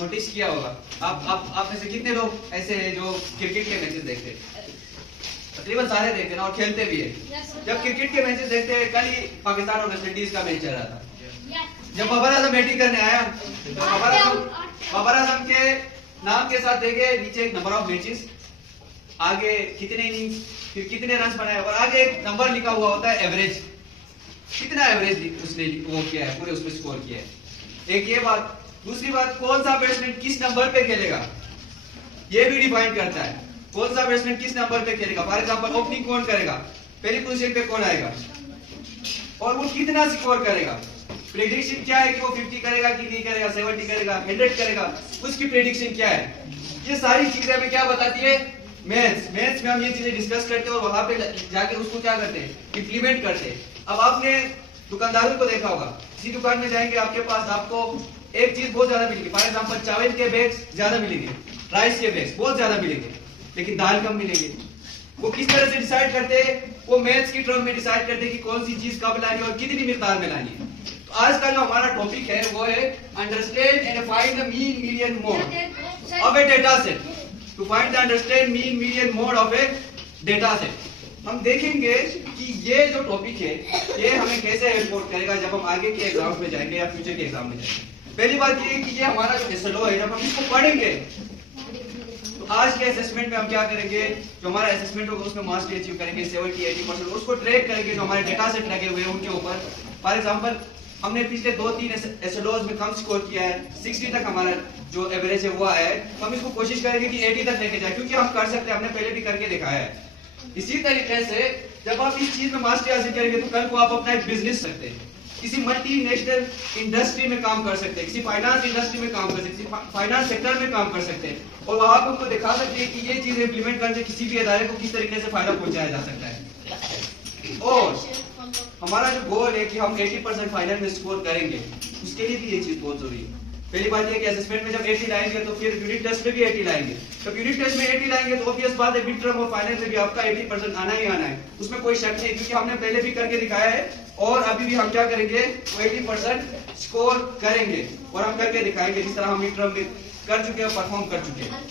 Notice किया होगा। आप में से कितने लोग ऐसे हैं जो क्रिकेट के मैचेस देखते हैं? तकरीबन सारे देखते हैं ना, और खेलते भी है। जब क्रिकेट के मैचेस देखते हैं, कल ही पाकिस्तान और वेस्ट इंडीज का मैच चल रहा था। जब बाबर आजम बैटिंग करने आया तो बाबर आजम के नाम के साथ देखे नीचे नंबर ऑफ मैचेस, आगे कितने इनिंग्स, फिर कितने रन बनाए, और आगे एक नंबर लिखा हुआ होता है एवरेज, कितना एवरेज उसने वो किया है, पूरे उसमें स्कोर किया है। एक ये बात। दूसरी बात, कौन सा बैट्समैन किस नंबर पे खेलेगा ये भी डिफाइन करता है। कौन सा बैट्समैन किस नंबर पे खेलेगा, फॉर एग्जांपल ओपनिंग कौन करेगा, पहली पोजीशन पे कौन आएगा, और वो कितना स्कोर करेगा। प्रेडिक्शन क्या है कि वो 50 करेगा कि नहीं करेगा, 70 करेगा, 100 करेगा, उसकी प्रेडिक्शन क्या है। ये सारी चीजें हमें क्या बताती है, मैथ्स में हम ये चीजें डिस्कस करते हैं और वहां पे जाके उसको क्या करते हैं, इंप्लीमेंट करते हैं। अब आपने दुकानदारों को देखा होगा, किसी दुकान में जाएंगे आपके पास आपको एक चीज बहुत ज्यादा मिलेगी, फॉर एग्जांपल चावल के बैग्स ज्यादा मिलेंगे, राइस के बैग्स बहुत ज्यादा मिलेंगे, लेकिन दाल कम मिलेंगे। वो किस तरह से डिसाइड करते हैं, वो मैथ्स की टर्म में डिसाइड करते हैं कि कौन सी चीज कब लानी है और कितनी मिकदार में लानी है। तो आज का जो हमारा टॉपिक है वो है understand and find the mean median mode of a data set. To find the understand mean median mode of a data set. हम देखेंगे कि ये जो टॉपिक है ये हमें कैसे हेल्प करेगा जब हम आगे के एग्जाम में जाएंगे या फ्यूचर के एग्जाम में जाएंगे। पहली बात ये है कि ये हमारा जो एसएलओ है, जब हम इसको पढ़ेंगे तो आज के असेसमेंट में हम क्या करेंगे, जो हमारा असेसमेंट होगा उसमें मार्क्स अचीव करेंगे 70-80%, उसको ट्रैक करेंगे जो हमारे डेटा सेट लगे हुए हैं उनके ऊपर। फॉर एग्जांपल हमने पिछले 2-3 एसएलओज में कम स्कोर किया है, 60 तक हमारा जो एवरेज है वो आया है, तो हम इसको कोशिश करेंगे कि 80 तक लेके जाए, क्योंकि हम कर सकते हैं, हमने पहले भी करके दिखाया है। इसी तरीके से जब आप इस चीज में मास्टरी हासिल करेंगे तो कल को आप अपना एक बिजनेस सकते हैं, किसी मल्टीनेशनल इंडस्ट्री में काम कर सकते हैं, किसी फाइनेंस इंडस्ट्री में काम कर सकते हैं, फाइनेंस सेक्टर में काम कर सकते हैं, और वहां पर उनको दिखा सकते हैं कि ये चीज इंप्लीमेंट करके किसी भी इदारे को किस तरीके से फायदा पहुंचाया जा सकता है। और हमारा जो गोल है कि हम 80% फाइनल में स्कोर करेंगे, उसके लिए भी ये चीज बहुत जरूरी है। पहली बात ये कि असेसमेंट में जब 80 लाएंगे तो फिर यूनिट टेस्ट में भी 80 लाएंगे। तो यूनिट टेस्ट में 80 लाएंगे तो ऑब्वियस बात है मिड टर्म और फाइनल में भी आपका 80% आना ही आना है, उसमें कोई शक नहीं, क्योंकि हमने पहले भी करके दिखाया है और अभी भी हम क्या करेंगे, वो 80% स्कोर करेंगे और हम करके दिखाएंगे जिस तरह हम मिड टर्म में कर चुके हैं, परफॉर्म कर चुके हैं।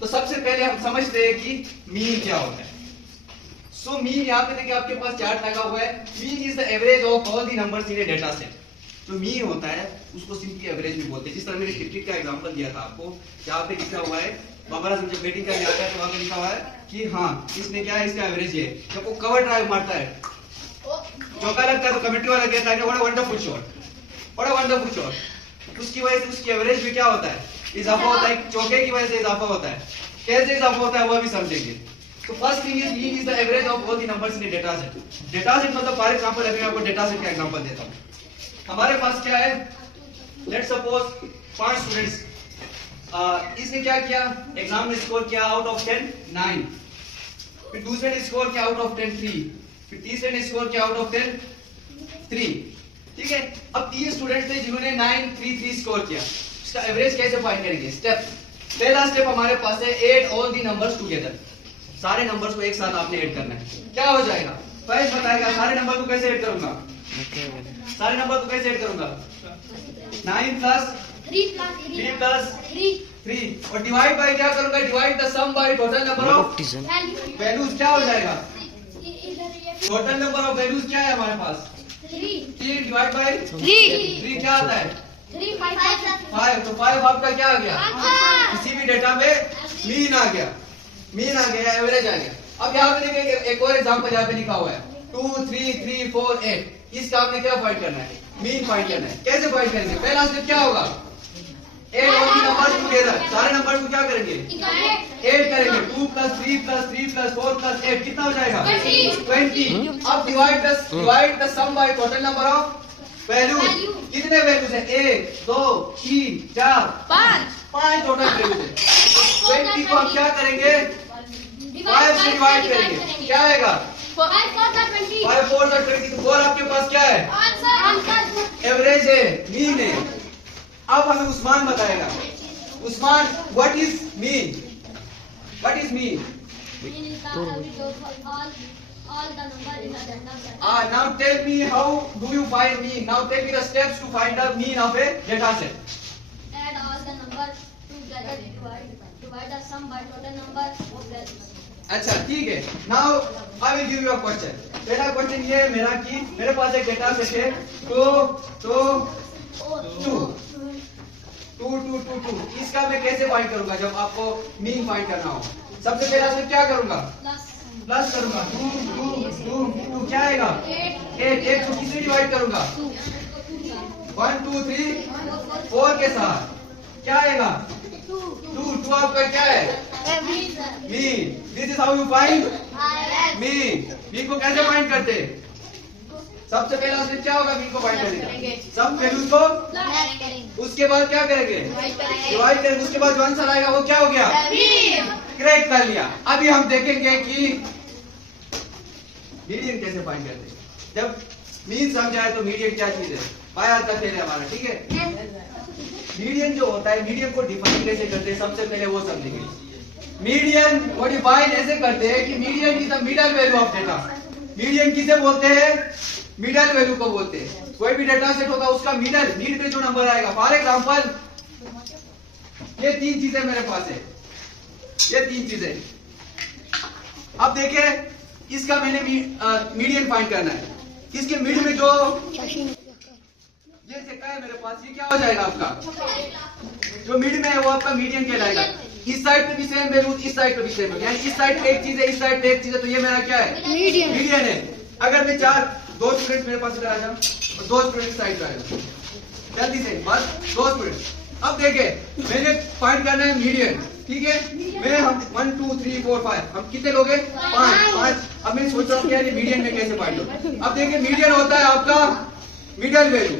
तो सबसे पहले हम समझते हैं कि मीन क्या होता है। सो मीन यहाँ पे देखिए आपके पास चार्ट लगा हुआ है, mean is the average of all the numbers in A data set. जो मीन होता है उसको सिंपली एवरेज भी बोलते हैं। जिस तरह मैंने क्रिकेट का एग्जांपल दिया था आपको, यहाँ पे लिखा हुआ है बाबर आजम जब बैटिंग करने आता है तो वहां पे लिखा हुआ है कि हाँ इसने क्या है, इसका एवरेज है। जब वो कवर ड्राइव मारता है, चौका लगता है तो कमेंट्री वाला कहता है what a wonderful shot, what a wonderful shot. उसकी वजह से उसकी एवरेज में क्या होता है, इजाफा होता है, चौके की वजह से इजाफा होता है। कैसे इजाफा होता है वो भी समझेंगे। तो first thing is mean is the average of all the numbers in data set. Data set मतलब फॉर एग्जांपल अभी मैं आपको डेटा सेट का एग्जांपल देता हूं। हमारे पास क्या है, लेट्स सपोज 5 स्टूडेंट्स, इसने क्या किया, एग्जाम में स्कोर किया आउट ऑफ 10 9, फिर दूसरे ने स्कोर किया आउट ऑफ 10 3, फिर तीसरे ने स्कोर किया आउट ऑफ 10 3। ठीक है, अब 3 स्टूडेंट्स थे जिन्होंने 9 3 3 स्कोर किया। इसका एवरेज कैसे फाइंड करेंगे। स्टेप, पहला स्टेप हमारे पास है add all the numbers together. सारे नंबर्स को एक साथ आपने ऐड करना है। क्या हो जाएगा, फैज बताएगा सारे नंबर को कैसे ऐड करूंगा, सारे नंबर को कैसे ऐड करूंगा, 9 प्लस 3 प्लस 3 और डिवाइड बाय क्या करूंगा, divide the sum by total number of values. क्या हो जाएगा, टोटल नंबर ऑफ वैल्यूज क्या है हमारे पास 3 डिवाइड बाय 3 क्या आता है 5। तो 5 आपका क्या आ गया, किसी भी डेटा में मीन आ गया, मीन आ गया, एवरेज आ गया। अब यहाँ पे देखिए एक और एग्जांपल यहाँ पे लिखा हुआ है 2 3 3 4 8। इसका आपने क्या फाइंड करना है, मीन फाइंड करना है। कैसे फाइंड करेंगे, पहला स्टेप क्या होगा, add all the numbers together. सारे नंबर्स को क्या करेंगे, ऐड करेंगे। 2 प्लस 3 प्लस 3 प्लस 4 प्लस 8 कितना हो जाएगा 20। अब divide the sum by total number of values. कितने वैल्यूज है, 1 2 3 4 5 टोटल वैल्यूज है। 20 को हम क्या करेंगे, 5 से डिवाइड करेंगे, क्या आएगा 5 4 20। तो 4 आपके पास क्या है, एवरेज है, मीन है। अब हमें उस्मान बताएगा, Usman what is mean, what is mean. Now tell me how do you find mean. Now tell me the steps to find the mean of a data set. Add all the numbers अच्छा ठीक है, now I will give you a question. पहला question ये है मेरा कि मेरे पास एक डेटा सेट है 2 इसका मैं कैसे फाइंड करूंगा जब आपको मीन फाइंड करना हो। सबसे पहला स्टेप क्या करूंगा, प्लस करूंगा। 2 क्या आएगा 8 8 को किससे डिवाइड करूंगा 1 2 3 4 के साथ क्या आएगा 2 आपका क्या है mean. This is how you find mean को कैसे फाइंड करते हैं। सबसे पहला स्टेप क्या होगा मीन को फाइंड करने का, सब वैल्यूज को उसके बाद क्या करेंगे डिवाइड करेंगे, उसके बाद जो आंसर आएगा वो क्या हो गया करेक्ट कर लिया। अभी हम देखेंगे कि मीडियन कैसे फाइंड करते हैं। जब मीन समझाए तो मीडियन क्या चीज है, बाया का खेल है हमारा, ठीक है। मीडियन जो होता है, मीडियन को डिफाइन कैसे करते हैं सबसे पहले वो समझेंगे। मीडियन को डिफाइन ऐसे करते हैं कि median is the middle value of data. Median किसे बोलते हैं, मिडल वैल्यू को बोलते हैं। कोई भी डेटा सेट होगा उसका मिड में जो नंबर आएगा, फॉर एग्जांपल ये 3 चीजें मेरे पास है, ये 3 चीजें। अब देखिए इसका मैंने मीडियन फाइंड करना है। इसके मिड में जो ये सिक्का है मेरे पास, ये क्या हो जाएगा आपका जो मिड में है वो आपका मीडियन कहलाएगा। इस साइड पे भी सेम वैल्यू, इस साइड पे भी सेम वैल्यू, यानी इस साइड पे एक चीज है, इस साइड पे एक चीज है, तो ये मेरा क्या है मीडियन है। अगर मैं 2 स्टूडेंट्स मेरे पास आ जाऊं और 2 स्टूडेंट साइड पे आ जाऊं, जल्दी से बस 2 स्टूडेंट। अब देखे मैंने फाइंड करना है मीडियन, ठीक है। मैं हम 1 2 3 4 5 हम कितने लोग हैं 5। अब मैं सोच रहा हूँ क्या मीडियन में कैसे फाइंड हो। अब देखिए मीडियन होता है आपका मिडल वैल्यू।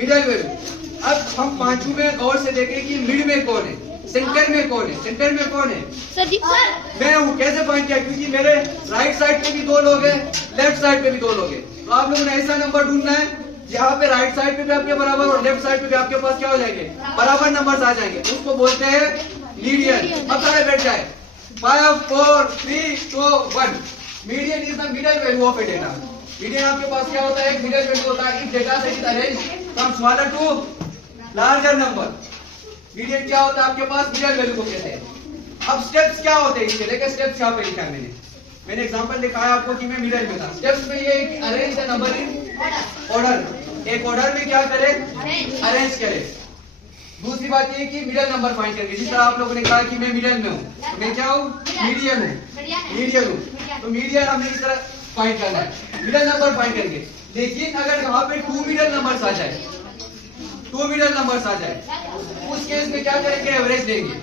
अब हम 5 में गौर से देखें कि मिड में कौन है, सेंटर में कौन है, सेंटर में कौन है मैं हूँ। कैसे फाइंड किया, क्योंकि मेरे राइट साइड पे भी 2 लोग हैं, लेफ्ट साइड पे भी 2 लोग हैं, तो आप लोगों ने ऐसा नंबर ढूंढना है यहाँ पे राइट साइड पे भी आपके बराबर और लेफ्ट साइड पे भी आपके पास क्या हो जाएंगे बराबर नंबर्स आ जाएंगे, उसको बोलते हैं मीडियन। अब सारे बैठ जाए 5 4 3 2 1। Median is the middle value of a data. Median आपके पास क्या होता है, एक मिडल वैल्यू होता है। If data set is arranged from smaller to larger number, median क्या होता है आपके पास मिडल वैल्यू को कहते हैं। अब स्टेप्स क्या होते हैं इसके, देखिए स्टेप्स यहाँ पे लिखा है मैंने एग्जांपल दिखाया आपको कि मैं मिडल में था। स्टेप्स में ये arrange the number in order, एक ऑर्डर में क्या करे अरेंज करे। दूसरी बात ये कि मिडल नंबर फाइंड करके, जिस तरह आप लोगों ने कहा कि मैं मिडल में हूँ, तो मैं क्या हूँ मीडियन हूँ, तो मीडियन हमने इस तरह फाइंड करना है, मिडल नंबर फाइंड करके। लेकिन अगर यहाँ पे 2 मिडल नंबर्स आ जाए, 2 मिडल नंबर्स आ जाए, उस केस में क्या करेंगे एवरेज लेंगे।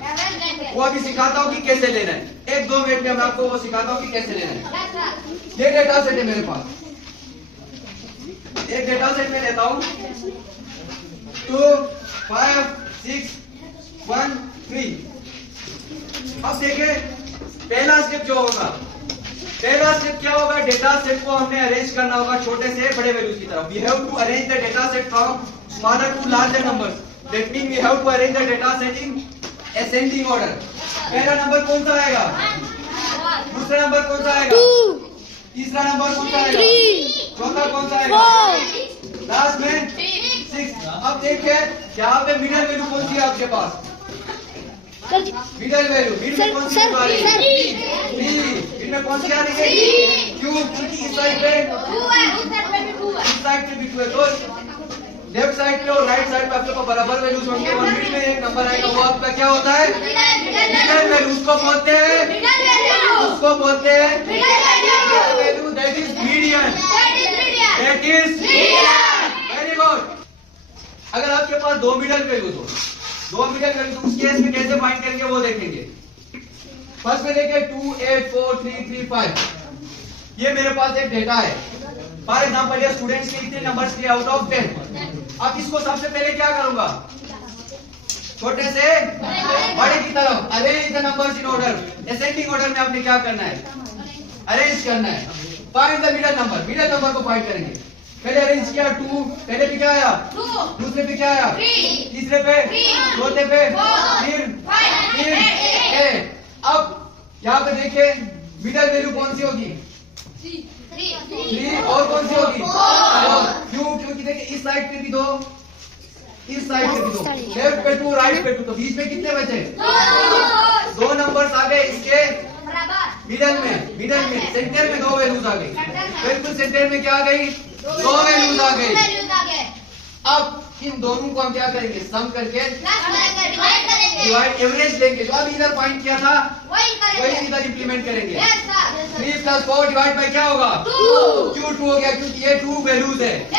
वो अभी सिखाता हूँ कि कैसे लेना है, 1-2 मिनट में मैं आपको वो सिखाता हूँ कि कैसे लेना है। ये डेटा सेट है मेरे पास, एक डेटा सेट में लेता हूँ 2 5 6 1 3। अब देखिए पहला स्टेप जो होगा, पहला स्टेप क्या होगा, डेटा सेट को हमने अरेंज करना होगा छोटे से बड़े वैल्यूज की तरफ। We have to arrange the data set from smaller to larger numbers, that mean we have to arrange the data set in ascending order. पहला नंबर कौन सा आएगा, दूसरा नंबर कौन सा आएगा, तीसरा नंबर कौन सा आएगा, चौथा कौन सा आएगा, लास्ट में 6। अब देखिए यहाँ पे मिडल वैल्यू कौन सी है आपके पास, मिडल वैल्यू, मिड में कौन सी आ रही है, मिड में कौन सी आ रही है, क्यों, क्योंकि इस साइड पे 2 है, इस साइड पे भी 2 है, तो लेफ्ट साइड पे और राइट साइड पे आपके पास बराबर वैल्यूज होंगे और मिड में एक नंबर आएगा, वो आपका क्या होता है मिडल वैल्यू। उसको बोलते हैं, उसको बोलते हैं middle value, that is median, that is very good. अगर आपके पास 2 मिडल वैल्यूज हो, 2 मिडल वैल्यूज, उस केस में कैसे फाइंड करेंगे वो देखेंगे। फर्स्ट में देखिए 2 8 4 3 3 5, ये मेरे पास एक डेटा है। फॉर एग्जाम्पल ये स्टूडेंट्स के इतने नंबर्स लिए आउट ऑफ 10। अब इसको सबसे पहले क्या करूंगा, छोटे से बड़े की तरफ arrange the numbers in order. Ascending order में आपने क्या करना है, अरेंज करना है। Find the middle number, middle number को फाइंड करेंगे। पहले अरेंज किया 2, पहले पे क्या आया 2, दूसरे पे क्या आया 3, तीसरे पे 3, चौथे पे 4, फिर 8। अब यहाँ पे देखिए मिडल वैल्यू कौन सी होगी 3 और कौन सी होगी 4। क्यों, क्योंकि देखिए इस साइड पे भी 2 इस साइड पे भी 2, लेफ्ट पे 2, राइट पे 2, तो बीच में कितने बचे? 2 नंबर्स आ गए इसके मिडल में सेंटर में 2 वैल्यूज आ गई, बिल्कुल सेंटर में क्या आ गई? 2 वैल्यूज आ गई। अब इन दोनों को हम क्या करेंगे? सम करके डिवाइड एवरेज लेंगे, जो अभी इधर फाइंड किया था वही इधर इंप्लीमेंट करेंगे। 3 + 4 डिवाइड बाय क्या होगा? 2। क्यों 2 हो गया? क्योंकि ये 2 वैल्यूज है। इस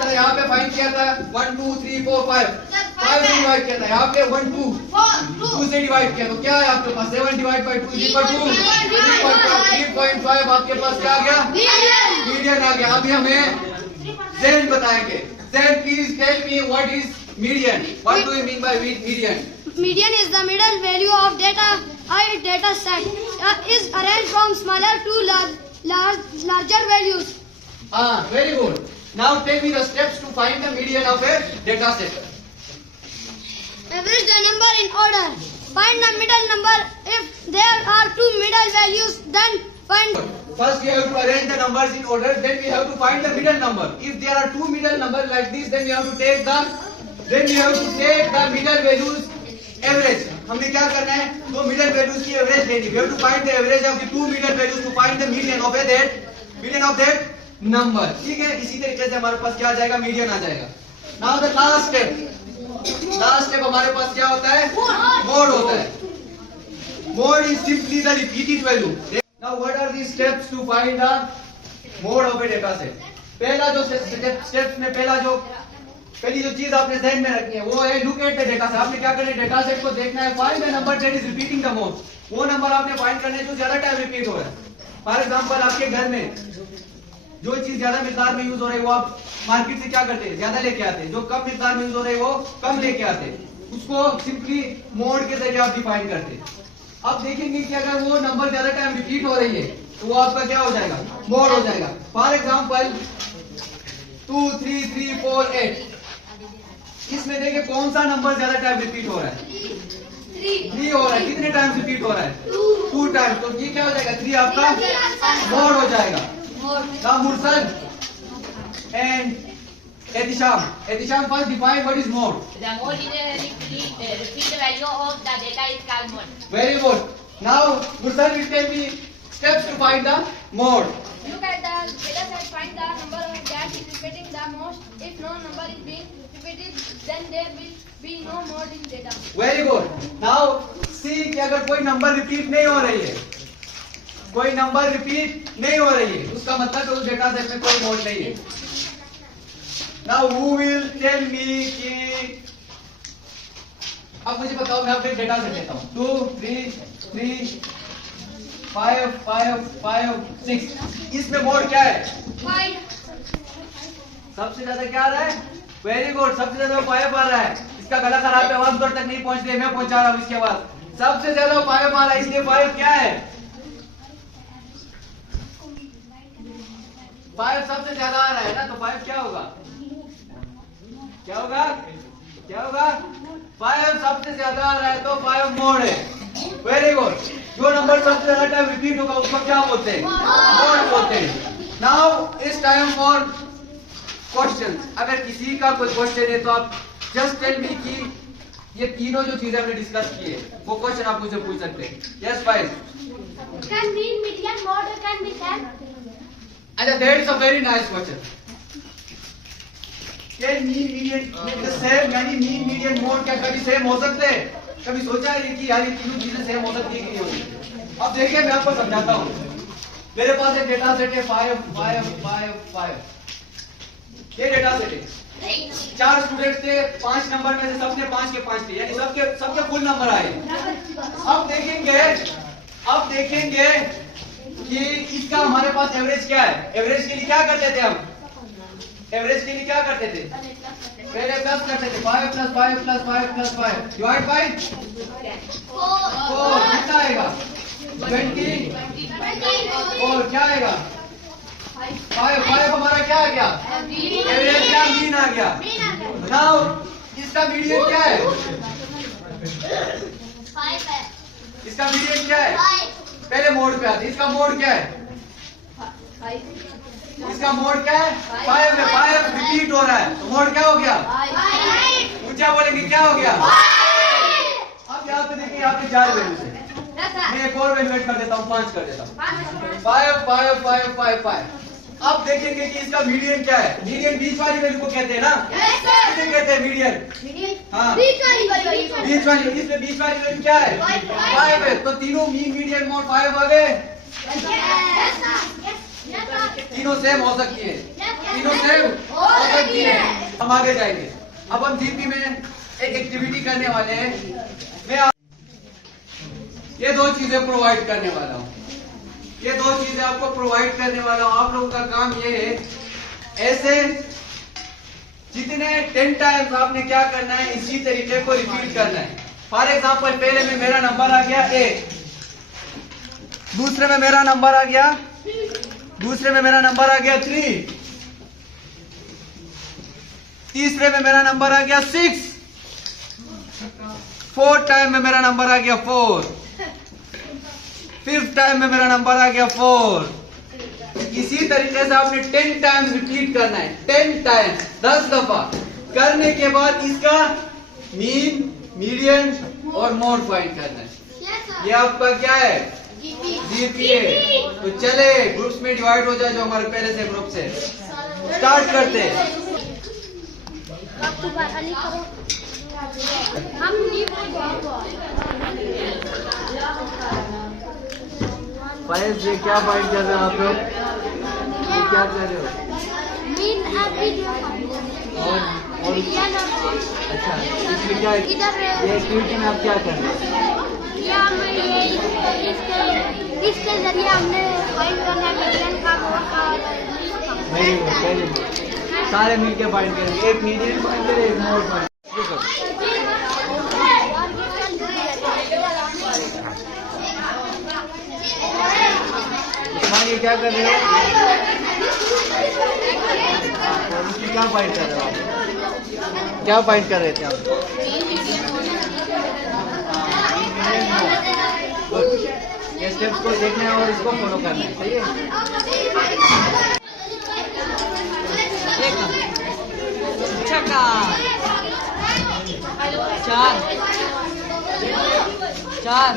तरह यहाँ पे फाइंड किया था 1 2 3 4 5 5 से डिवाइड किया था, यहाँ पे 1 2 2 से डिवाइड किया, तो क्या है आपके पास? 7 डिवाइड बाय 2 इक्वल टू 3.5। आपके पास क्या आ गया? मीडियन आ गया। अभी हमें ज़ेन बताएंगे। Then please tell me what is median? What do you mean by median? Median is the middle value of data. A data set is arranged from smaller to larger values. Very good. Now tell me the steps to find the median of a data set. Average the number in order. Find the middle number. If there are 2 middle values, then find. First we have to arrange the numbers in order, then we have to find the middle number. If there are 2 middle numbers like this, then we have to take the middle values average. हमने क्या करना है? 2 middle values की average लेनी. We have to find the average of the 2 middle values to find the median of that number. ठीक है? इसी तरीके से हमारे पास क्या आ जाएगा? median आ जाएगा. Now the last step हमारे पास क्या होता है? mode होता है. Mode is simply the repeated value. Now what are these steps to find the mode of a data set? पहला जो steps में पहली जो चीज आपने ध्यान में रखनी है वो है look at the data set. आपने क्या करना है? डेटा सेट को देखना है, find the number that is repeating the most. वो नंबर आपने फाइंड करना है जो ज्यादा टाइम रिपीट हो रहा है। फॉर एग्जांपल आपके घर में जो चीज ज्यादा मिकदार में यूज हो रही है वो आप मार्केट से क्या करते हैं? ज्यादा लेके आते हैं। जो कम मिकदार में यूज हो रही है वो कम लेके आते हैं। उसको सिंपली मोड के जरिए आप डिफाइन करते हैं। अब देखेंगे कि अगर वो नंबर ज्यादा टाइम रिपीट हो रही है तो वो आपका क्या हो जाएगा? मोड हो जाएगा। फॉर एग्जांपल 2 3 3 4 8, इसमें देखिए कौन सा नंबर ज्यादा टाइम रिपीट हो रहा है? 3 हो रहा है। कितने टाइम रिपीट हो रहा है? 2 टाइम। तो ये क्या हो जाएगा? 3 आपका मोड हो जाएगा। Now Mursal and Etisham, first define what is mode. The mode is repeat the value of the data is called mode. Very good. Now Mursal will tell me steps to find the mode. Look at the data set, find the number that is repeating the most. If no number is being repeated, then there will be no mode in data. Very good. Now see कि अगर कोई number repeat नहीं हो रही है, कोई number repeat नहीं हो रही है, उसका मतलब उस डेटा सेट में कोई मोड नहीं है। Now who will tell me कि अब मुझे बताओ, मैं आपको एक डेटा सेट लेता हूँ 2 3 3 5 5 5 6, इसमें मोड क्या है? सबसे ज्यादा क्या आ रहा है? वेरी गुड, सबसे ज्यादा 5 आ रहा है। इसका गला खराब है, आवाज दूर तक नहीं पहुंच रही, मैं पहुंचा रहा हूँ इसके बाद। सबसे ज्यादा 5 आ रहा है, इसलिए 5 क्या है? 5 सबसे ज्यादा आ रहा है ना, तो 5 क्या होगा? क्या होगा? क्या होगा? 5 सबसे ज्यादा आ रहा है तो 5 मोड है। Very good. जो नंबर सबसे ज्यादा टाइम रिपीट होगा उसको क्या बोलते हैं? मोड बोलते हैं। Now it's time for question. अगर किसी का कोई क्वेश्चन है तो आप जस्ट टेल मी कि ये तीनों जो चीजें हमने डिस्कस की है वो क्वेश्चन आप मुझे पूछ सकते हैं। Yes Faiz. Can mean, median, mode can be can. अच्छा, that's a very nice question. Can mean, median the same, यानी mean, median, mode क्या कभी सेम हो सकते हैं? कभी सोचा है कि यार ये तीनों चीजें सेम हो सकती है कि नहीं होती? अब देखिए मैं आपको समझाता हूँ। मेरे पास एक डेटा सेट है 5 5 5 5। ये डेटा सेट है। 4 स्टूडेंट थे, 5 नंबर में से सबने 5 के 5 थे, यानी सबके फुल नंबर आए। अब देखेंगे कि इसका हमारे पास एवरेज क्या है। एवरेज के लिए क्या करते थे हम? एवरेज के लिए क्या करते थे? पहले प्लस करते थे, 5 + 5 + 5 + 5 डिवाइड बाय 4, कितना आएगा? 20 और क्या आएगा? 5 हमारा क्या आ गया? एवरेज का मीन आ गया। नाउ इसका मीडियन क्या है? 5 है। इसका मीडियन क्या है? पहले मोड पे आते। इसका मोड क्या है? इसका मोड क्या है? 5 है। 5 रिपीट हो रहा है तो मोड क्या हो गया? ऊंचा बोलेंगे क्या हो गया? अब यहाँ पे देखिए, यहाँ पे 4 वैल्यूज है। मैं एक और वैल्यू ऐड कर देता हूँ, 5 कर देता हूँ। 5 5 5 5 5। अब देखेंगे कि इसका मीडियन क्या है। मीडियन बीच वाली वैल्यू को कहते हैं ना, किसे कहते हैं मीडियन? हाँ, बीच वाली। इसमें बीच वाली वैल्यू क्या है? 5 है। तो तीनों मीन, मीडियन, मोड 5 आ गए। तीनों सेम हो सकती है, तीनों सेम हो सकती है। हम आगे जाएंगे। अब हम जीपी में एक एक्टिविटी करने वाले हैं। मैं ये 2 चीजें प्रोवाइड करने वाला हूँ। ये 2 चीजें आपको प्रोवाइड करने वाला हूँ। आप लोगों का काम ये है, ऐसे जितने 10 टाइम्स आपने क्या करना है, इसी तरीके को रिपीट करना है। फॉर एग्जाम्पल, पहले में मेरा नंबर आ गया 1, दूसरे में मेरा नंबर आ गया 3, तीसरे में मेरा नंबर आ गया 6, 4th टाइम में मेरा नंबर आ गया 4, 5th टाइम में मेरा नंबर आ गया 4। इसी तरीके से आपने 10 टाइम्स रिपीट करना है। 10 टाइम्स, 10 दफा करने के बाद इसका मीन, मीडियन और मोड फाइंड करना है। ये आपका क्या है? जीपीए। तो चले ग्रुप्स में डिवाइड हो जाए, जो हमारे पहले से ग्रुप से स्टार्ट करते हैं। फाइव से क्या फाइंड कर रहे हो आप लोग? ये क्या कर रहे हो? और अच्छा, इसमें क्या ये एक्टिविटी में आप क्या कर रहे हो? इसके जरिए हमने फाइंड करना मीडियन का वेरी गुड, वेरी गुड। सारे मिलके फाइंड करेंगे। एक मीडियन फाइंड करें, एक मोड फाइंड। ये क्या कर रहे हो? इसमें क्या फाइंड कर रहे हो आप? क्या फाइंड कर रहे थे आप? ये स्टेप्स को देखना है और इसको फॉलो करना है, सही है? 4 4